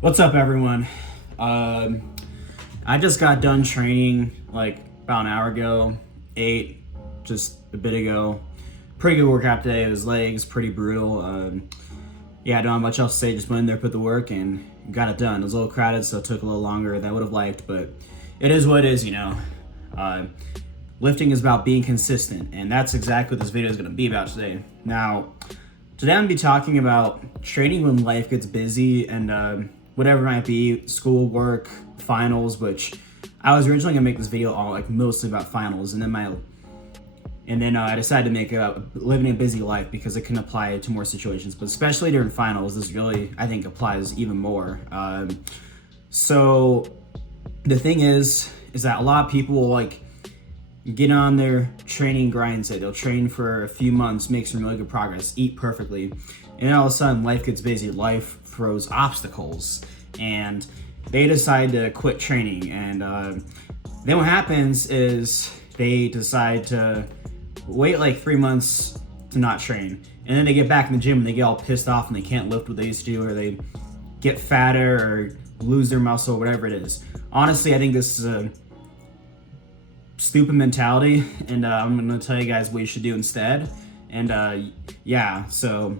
What's up, everyone? I just got done training like about an hour ago, ate just a bit ago. Pretty good workout today. It was legs, pretty brutal. Yeah, I don't have much else to say. Just went in there, put the work, and got it done. It was a little crowded, so it took a little longer than I would have liked, but it is what it is, you know. Lifting is about being consistent, and that's exactly what this video is going to be about today. Now, today I'm going to be talking about training when life gets busy and whatever it might be, school, work, finals, which I was originally gonna make this video all like mostly about finals, and then I decided to make it about living a busy life because it can apply to more situations, but especially during finals, this really I think applies even more. So the thing is that a lot of people will like get on their training grind, say they'll train for a few months, make some really good progress, eat perfectly, and then all of a sudden life gets busy, life throws obstacles, and they decide to quit training. And then what happens is they decide to wait like 3 months to not train, and then they get back in the gym and they get all pissed off and they can't lift what they used to do, or they get fatter or lose their muscle, whatever it is. Honestly, I think this is a stupid mentality, and I'm gonna tell you guys what you should do instead. And yeah, so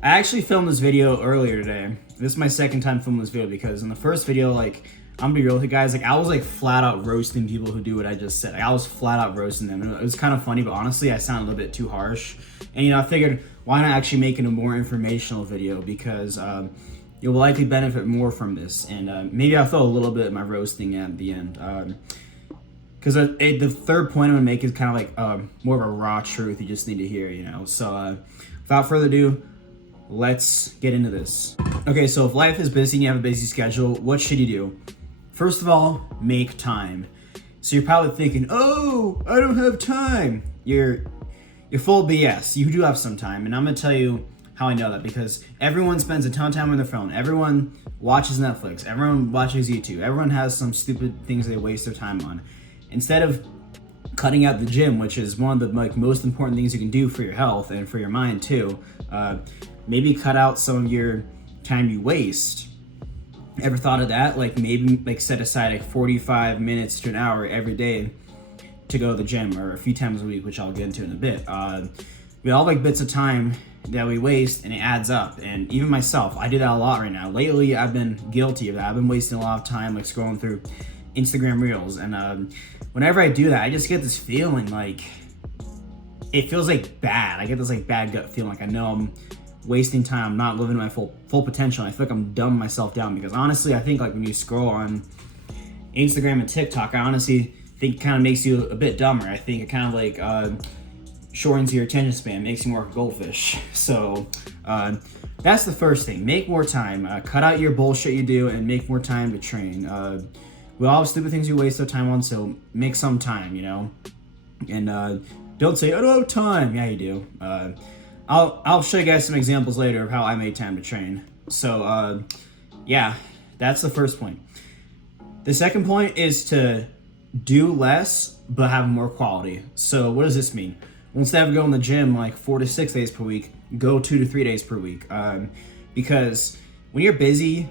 I actually filmed this video earlier today. This is my second time filming this video because in the first video, like, I'm gonna be real with you guys, like, I was like flat out roasting people who do what I just said. Like, I was flat out roasting them. And it was kind of funny, but honestly, I sounded a little bit too harsh. And you know, I figured, why not actually make it a more informational video, because you'll likely benefit more from this. And maybe I'll throw a little bit of my roasting at the end. Because the third point I'm gonna make is kind of like more of a raw truth you just need to hear, you know. So without further ado, let's get into this. Okay, so if life is busy and you have a busy schedule, what should you do? First of all, make time. So you're probably thinking, oh, I don't have time. You're full of BS. You do have some time, and I'm gonna tell you how I know that, because everyone spends a ton of time on their phone. Everyone watches Netflix. Everyone watches YouTube. Everyone has some stupid things they waste their time on. Instead of cutting out the gym, which is one of the like most important things you can do for your health and for your mind too, maybe cut out some of your time you waste. Ever thought of that? Like, maybe like set aside like 45 minutes to an hour every day to go to the gym, or a few times a week, which I'll get into in a bit. We all like bits of time that we waste, and it adds up. And even myself, I do that a lot right now. Lately, I've been guilty of that. I've been wasting a lot of time like scrolling through Instagram Reels, and whenever I do that, I just get this feeling like, it feels like bad. I get this like bad gut feeling, like I know I'm wasting time, I'm not living my full potential, and I feel like I'm dumbing myself down. Because honestly, I think like when you scroll on Instagram and TikTok, I honestly think it kind of makes you a bit dumber. I think it kind of like shortens your attention span, makes you more of a goldfish. So that's the first thing. Make more time. Cut out your bullshit you do and make more time to train. We all have stupid things we waste our time on, so make some time, you know? And don't say, I don't have time. Yeah, you do. I'll show you guys some examples later of how I made time to train. So yeah, that's the first point. The second point is to do less, but have more quality. So what does this mean? Well, instead of going to the gym like 4 to 6 days per week, go 2 to 3 days per week. Because when you're busy,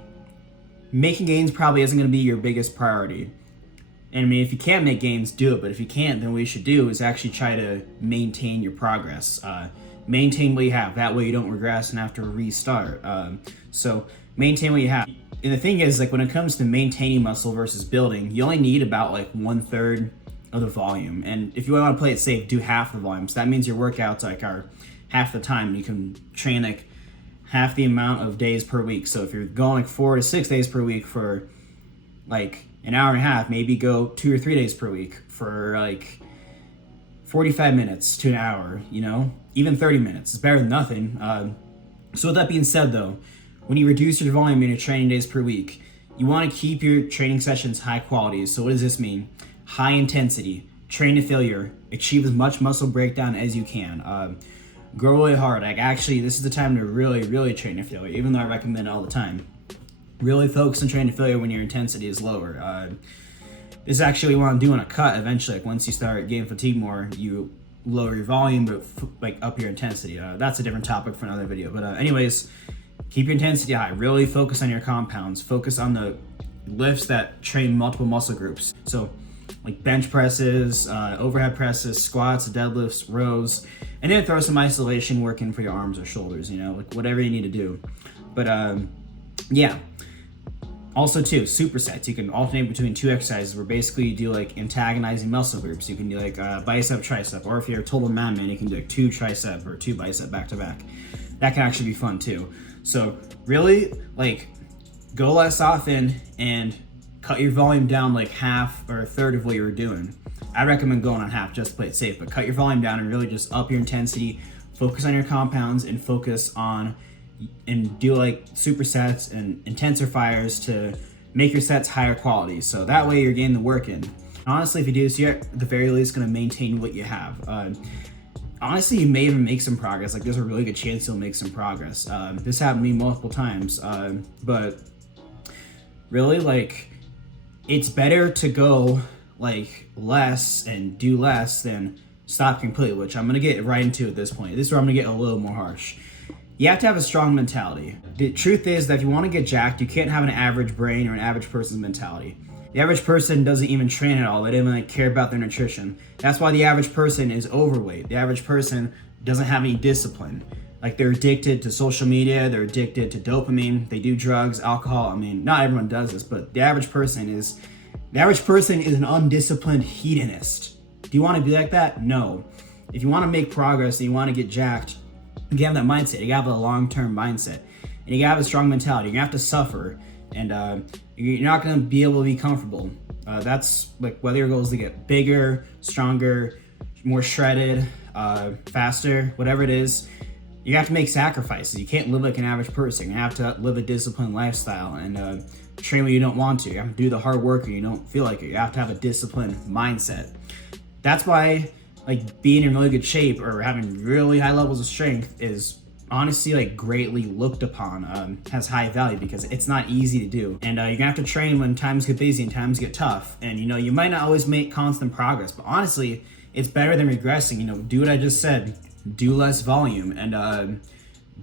making gains probably isn't going to be your biggest priority. And I mean, if you can make gains, do it. But if you can't, then what you should do is actually try to maintain your progress. Maintain what you have. That way you don't regress and have to restart. So maintain what you have. And the thing is, like, when it comes to maintaining muscle versus building, you only need about like 1/3 of the volume. And if you want to play it safe, do half the volume. So that means your workouts like are half the time. You can train like half the amount of days per week. So if you're going like 4 to 6 days per week for like an hour and a half, maybe go 2 or 3 days per week for like 45 minutes to an hour, you know, even 30 minutes. It's better than nothing. So with that being said though, when you reduce your volume in your training days per week, you want to keep your training sessions high quality. So what does this mean? High intensity, train to failure, achieve as much muscle breakdown as you can. Go really hard. Like, actually, this is the time to really train to failure, even though I recommend it all the time. Really focus on training to failure when your intensity is lower. This is actually what I'm doing a cut eventually. Like, once you start getting fatigued more, you lower your volume, but like up your intensity. That's a different topic for another video. But anyways, keep your intensity high. Really focus on your compounds. Focus on the lifts that train multiple muscle groups. So like bench presses, overhead presses, squats, deadlifts, rows, and then throw some isolation work in for your arms or shoulders, you know, like whatever you need to do. But yeah. Also too, supersets. You can alternate between two exercises where basically you do like antagonizing muscle groups. You can do like bicep, tricep, or if you're a total madman, you can do like 2 tricep or 2 bicep back to back. That can actually be fun too. So really, like, go less often and cut your volume down like half or a third of what you were doing. I recommend going on half just to play it safe, but cut your volume down and really just up your intensity, focus on your compounds, and focus on and do like supersets and intensifiers to make your sets higher quality. So that way you're getting the work in. Honestly, if you do this, you're at the very least going to maintain what you have. Honestly, you may even make some progress. Like there's a really good chance you'll make some progress. This happened to me multiple times, but really, like, it's better to go like less and do less than stop completely, which I'm gonna get right into at this point. This is where I'm gonna get a little more harsh. You have to have a strong mentality. The truth is that if you want to get jacked, you can't have an average brain or an average person's mentality. The average person doesn't even train at all. They don't even care about their nutrition. That's why the average person is overweight. The average person doesn't have any discipline. Like they're addicted to social media, they're addicted to dopamine, they do drugs, alcohol. I mean, not everyone does this, but the average person is an undisciplined hedonist. Do you want to be like that? No. If you want to make progress and you want to get jacked, you have that mindset. You have a long-term mindset, and you have a strong mentality. You have to suffer, and you're not going to be able to be comfortable. That's like whether your goal is to get bigger, stronger, more shredded, faster, whatever it is. You have to make sacrifices. You can't live like an average person. You have to live a disciplined lifestyle and train when you don't want to. You have to do the hard work when you don't feel like it. You have to have a disciplined mindset. That's why, like, being in really good shape or having really high levels of strength is honestly like greatly looked upon, has high value because it's not easy to do. And you're gonna have to train when times get busy and times get tough. And you know, you might not always make constant progress, but honestly, it's better than regressing. You know, do what I just said. Do less volume and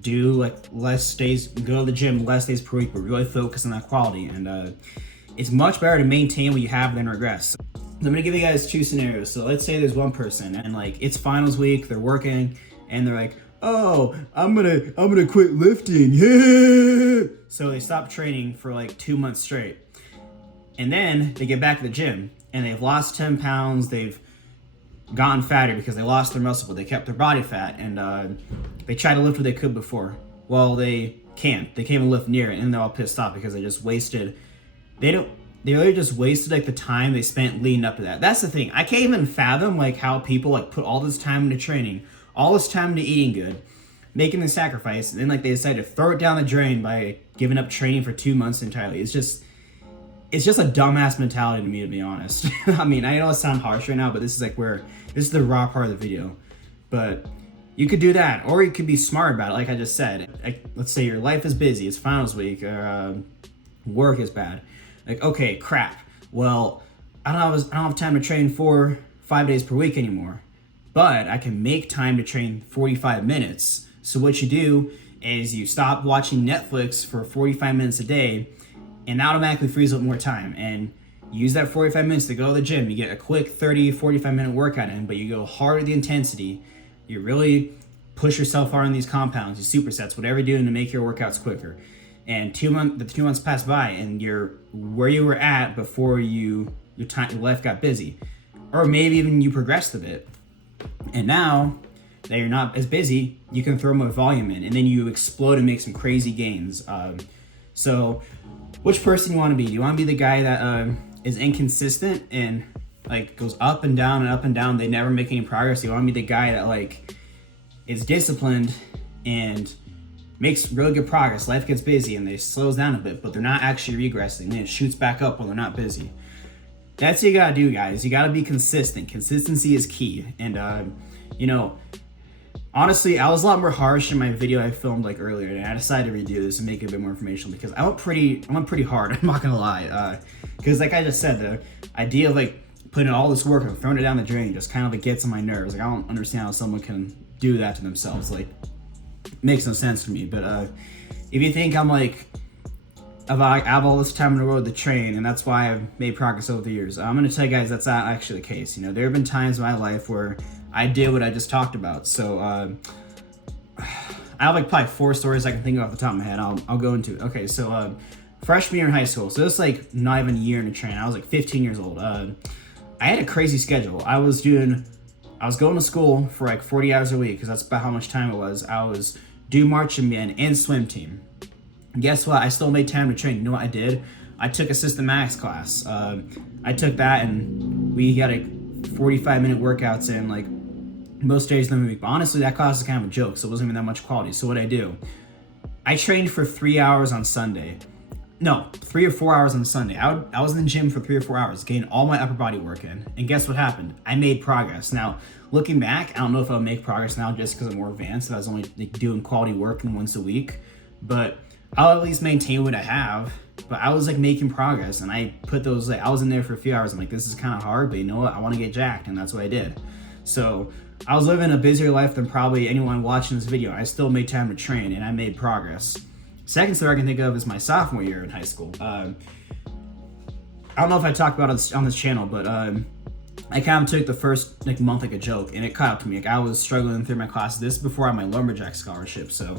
do like less days, go to the gym less days per week, but really focus on that quality. And it's much better to maintain what you have than regress. I'm gonna give you guys 2 scenarios. So let's say there's one person and like it's finals week, they're working and they're like, oh, I'm gonna quit lifting. Yeah. So they stop training for like 2 months straight. And then they get back to the gym and they've lost 10 pounds, they've gotten fatter because they lost their muscle, but they kept their body fat, and they tried to lift what they could before. Well, they can't. They can't even lift near it, and they're all pissed off because they just wasted. They really just wasted like the time they spent leading up to that. That's the thing. I can't even fathom like how people like put all this time into training, all this time into eating good, making the sacrifice, and then like they decide to throw it down the drain by giving up training for 2 months entirely. It's just a dumbass mentality to me, to be honest. I mean, I know it sounds harsh right now, but this is the raw part of the video. But you could do that, or you could be smart about it, like I just said. Like, let's say your life is busy, it's finals week, or work is bad. Like, okay, crap. Well, I don't have time to train 4-5 days per week anymore, but I can make time to train 45 minutes. So what you do is you stop watching Netflix for 45 minutes a day, and automatically frees up more time, and use that 45 minutes to go to the gym. You get a quick 45 minute workout in, but you go hard with the intensity. You really push yourself hard on these compounds, these supersets, whatever you're doing to make your workouts quicker. And 2 months pass by and you're where you were at before your life got busy. Or maybe even you progressed a bit. And now that you're not as busy, you can throw more volume in, and then you explode and make some crazy gains. So which person you want to be? Do you want to be the guy that is inconsistent and like goes up and down and up and down? They never make any progress. You want to be the guy that like is disciplined and makes really good progress. Life gets busy and they slows down a bit, but they're not actually regressing. And it shoots back up when they're not busy. That's what you gotta do, guys. You gotta be consistent. Consistency is key. And you know, honestly, I was a lot more harsh in my video I filmed like earlier, and I decided to redo this and make it a bit more informational because I went pretty hard. I'm not gonna lie, because like I just said, the idea of like putting all this work and throwing it down the drain just kind of like gets on my nerves. Like I don't understand how someone can do that to themselves. Like, it makes no sense to me. But if you think I'm like, I have all this time in the world to train, and that's why I've made progress over the years, I'm gonna tell you guys that's not actually the case. You know, there have been times in my life where I did what I just talked about. So I have like probably 4 stories I can think of off the top of my head. I'll go into it. Okay, so freshman year in high school, so this is like not even a year in a train. I was like 15 years old. I had a crazy schedule. I was going to school for like 40 hours a week because that's about how much time it was. I was doing marching band and swim team. And guess what? I still made time to train. You know what I did? I took a systematics class. I took that and we got like 45-minute workouts in like most days of the week. But honestly, that class is kind of a joke, so it wasn't even that much quality. So what I do? I trained for 3 hours on Sunday. No, 3 or 4 hours on Sunday. I was in the gym for 3 or 4 hours, getting all my upper body work in. And guess what happened? I made progress. Now, looking back, I don't know if I'll make progress now just because I'm more advanced. I was only like, doing quality work once a week. But I'll at least maintain what I have. But I was like making progress, and I put those, like, I was in there for a few hours. I'm like, this is kind of hard, but you know what? I want to get jacked, and that's what I did. So I was living a busier life than probably anyone watching this video. I still made time to train, and I made progress. Second story I can think of is my sophomore year in high school. I don't know if I talked about it on this channel, but I kind of took the first like month like a joke, and it caught up to me. Like I was struggling through my classes. This is before I had my lumberjack scholarship, so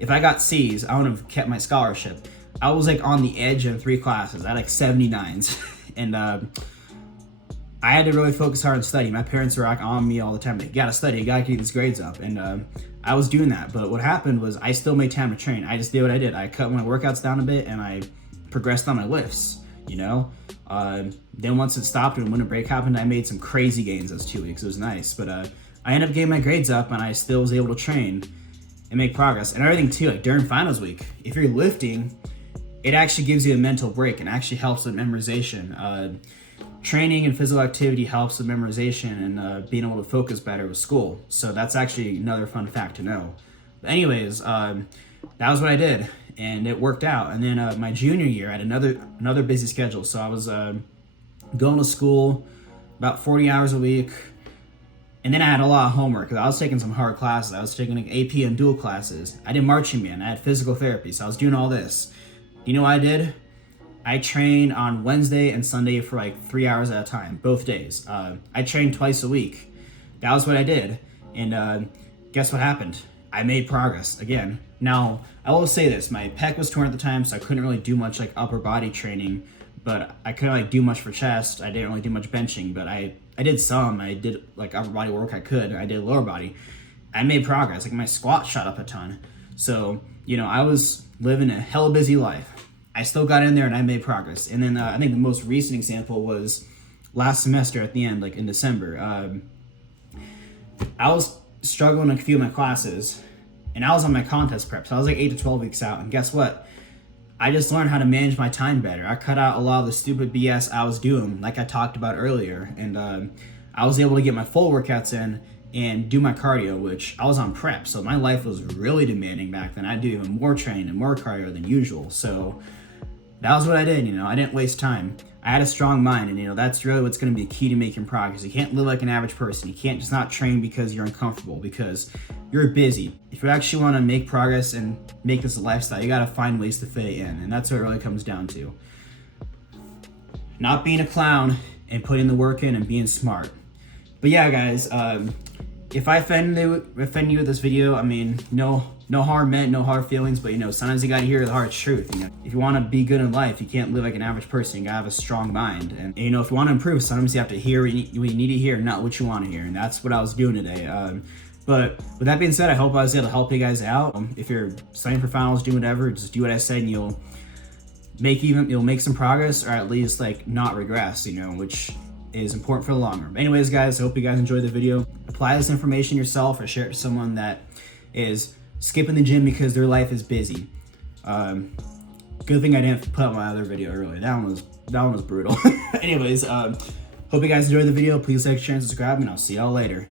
if I got C's, I would have kept my scholarship. I was like on the edge in 3 classes. I had like 79s, and I had to really focus hard on study. My parents were like on me all the time. Like, you gotta study, you gotta keep these grades up, and I was doing that. But what happened was I still made time to train. I just did what I did. I cut my workouts down a bit, and I progressed on my lifts. You know. Then once it stopped and winter break happened, I made some crazy gains those 2 weeks. It was nice, but I ended up getting my grades up, and I still was able to train and make progress and everything too. Like during finals week, if you're lifting, it actually gives you a mental break and actually helps with memorization. Training and physical activity helps with memorization and being able to focus better with school. So that's actually another fun fact to know. But anyways, that was what I did, and it worked out. And then my junior year, I had another busy schedule. So I was going to school about 40 hours a week, and then I had a lot of homework because I was taking some hard classes. I was taking like AP and dual classes. I did marching band. I had physical therapy, so I was doing all this. You know what I did? I trained on Wednesday and Sunday for like 3 hours at a time, both days. I trained twice a week. That was what I did. And guess what happened? I made progress again. Now, I will say this, my pec was torn at the time, so I couldn't really do much like upper body training, but I couldn't like do much for chest. I didn't really do much benching, but I did some. I did like upper body work I could, and I did lower body. I made progress. Like my squat shot up a ton. So, you know, I was living a hella busy life. I still got in there and I made progress. And then I think the most recent example was last semester at the end, like in December. I was struggling in a few of my classes, and I was on my contest prep. So I was like 8 to 12 weeks out. And guess what? I just learned how to manage my time better. I cut out a lot of the stupid BS I was doing, like I talked about earlier. And I was able to get my full workouts in and do my cardio, which I was on prep. So my life was really demanding back then. I do even more training and more cardio than usual. So that was what I did, you know. I didn't waste time. I had a strong mind, and, you know, that's really what's going to be key to making progress. You can't live like an average person. You can't just not train because you're uncomfortable, because you're busy. If you actually want to make progress and make this a lifestyle, you got to find ways to fit it in, and that's what it really comes down to. Not being a clown and putting the work in and being smart. But yeah, guys, if I offend you with this video, I mean, no harm meant, no hard feelings, but, you know, sometimes you gotta hear the hard truth. You know, if you want to be good in life, you can't live like an average person. You gotta have a strong mind, and you know, if you want to improve, sometimes you have to hear what you need to hear, not what you want to hear, and that's what I was doing today. But with that being said, I hope I was able to help you guys out. If you're studying for finals, do whatever, just do what I said, and you'll make some progress, or at least like not regress, you know, which is important for the long run. But anyways, guys, I hope you guys enjoyed the video. Apply this information yourself, or share it to someone that is skipping the gym because their life is busy. Good thing I didn't put up my other video earlier. That one was brutal. Anyways, hope you guys enjoyed the video. Please like, share, and subscribe, and I'll see y'all later.